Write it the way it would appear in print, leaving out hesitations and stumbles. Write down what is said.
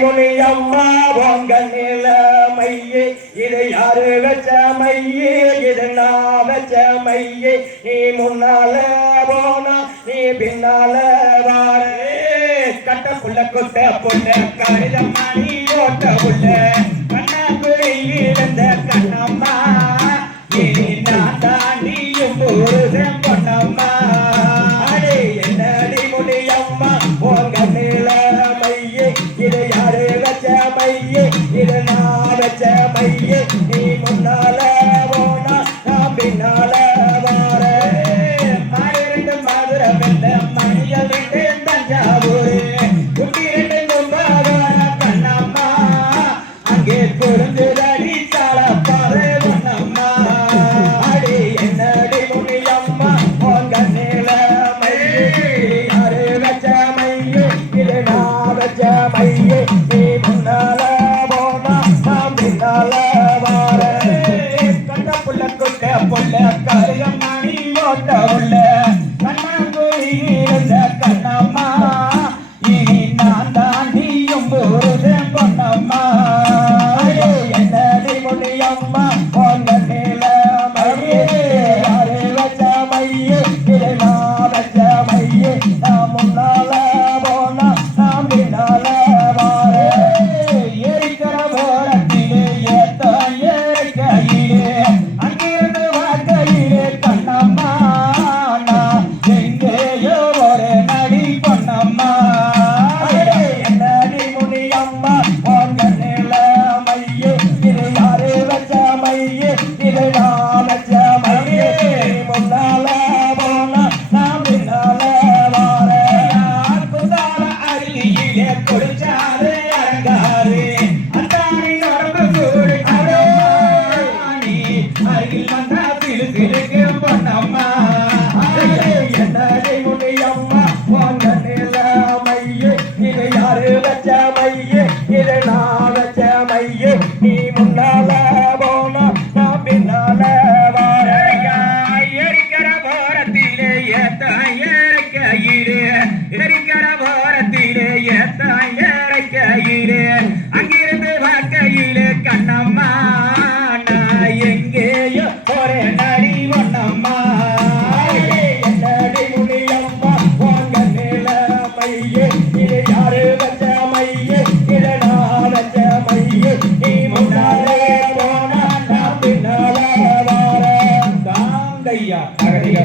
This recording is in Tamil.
முனியம்மா உங்க நிலைமையே இதை யாரு வச்ச மையே இது நான் வச்ச மையே நீ முன்னால போனா நீ பின்னால வாரே கட்டக்குள்ள கொட்ட பொண்ண கருதம்மா நீ ஓட்ட உள்ள கண்ணாக்குழியிலிருந்த கண்ணம்மா நீ நான் தாண்டியும் புருஷன் பொண்ணம்மா அடே என்னடி முனியம்மா உங்க நிலைமையே இதை யாரு வச்ச மையே இது நான் வச்ச மையே நீ முன்னால போனா நான் பின்னால வாரே மாறிரண்டு மதுரை வெந்த மணியல் ரெண்டு தஞ்சாவூர் குட்டி ரெண்டு கும்பாகார கண்ணம்மா அங்கே குறுந்துதடி சால பாரு பொன்னம்மா அடி என்னடி முனியம்மா உங்க நிலைமையே யாரு வச்ச மையே இது நான் வச்ச மையே நீ முன்னால போனா நான் பின்னால வாரே கட்டப்புள்ள கொட்ட பொள்ள கருகம்மா நீ ஓட்ட உள்ள கண்ணாங்குழியிலிருந்த கண்ணம்மா இனி நான் தான் நீயும் புருஷன் பொன்னம்மா என்னடி முனியம்மா உங்க நிலைமையே யாரு வச்ச மையே இதை நான் வச்ச மையே நான் முன்னால போனா நான் பின்னால வாரே ஏறிக்கிற போரத்திலே ஏத்த ஏறிக்கையிலே அங்கிருந்து வாக்கையிலே கண்ணம்மா நான் எங்கேயோ ஒரு நடி பொன்னம்மா என்னடி முனியம்மா உங்க நிலைமையே இது யாரு வச்ச மையே இது நான் வச்ச மையே முன்னால போனா நான் பின்னால வாரே குந்தால அருகிலே குளிச்சாரு அரங்காரு அத்தானி நரம்பு கூடி நீ அருகில் வந்தா சிலு சிலுக்கு பொன்னம்மா என்னடி முனியம்மா உங்க நிலைமையே இது யாரு வச்ச மையே இது நான் வச்ச மையே நீ முன்னால போனா நான் பின்னால வாரே எரிக்கிற போரத்திலே ஏத்த ஏறிக்கையிலே